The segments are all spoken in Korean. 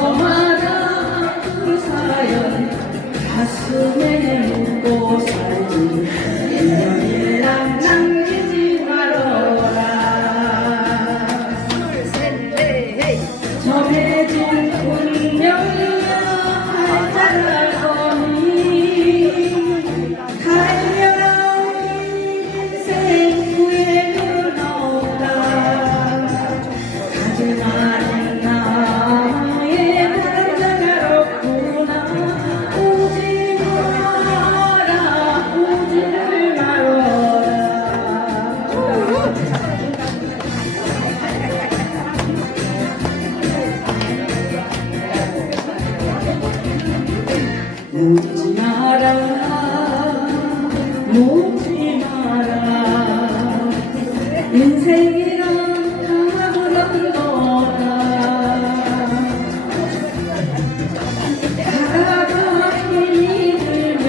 통하라 그 사연 가슴에 묻지 마라 묻지 마라. 인생이란 강하고는 거다. 가다가 힘이 들면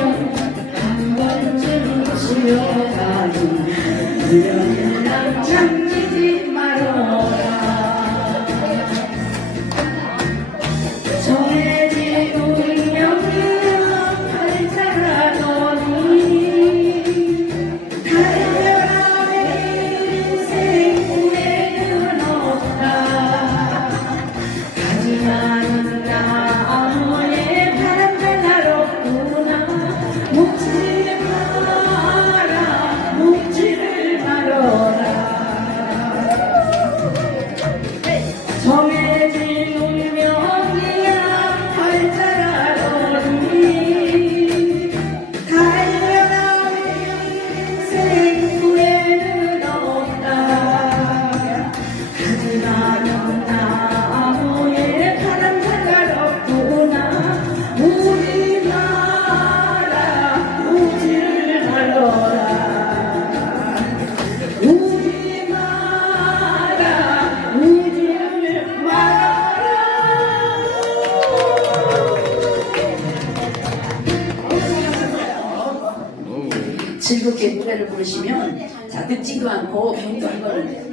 한 번쯤 쉬어가지 미련은 남창 즐겁게 노래를 부르시면 자 듣지도 않고 병도 한 거를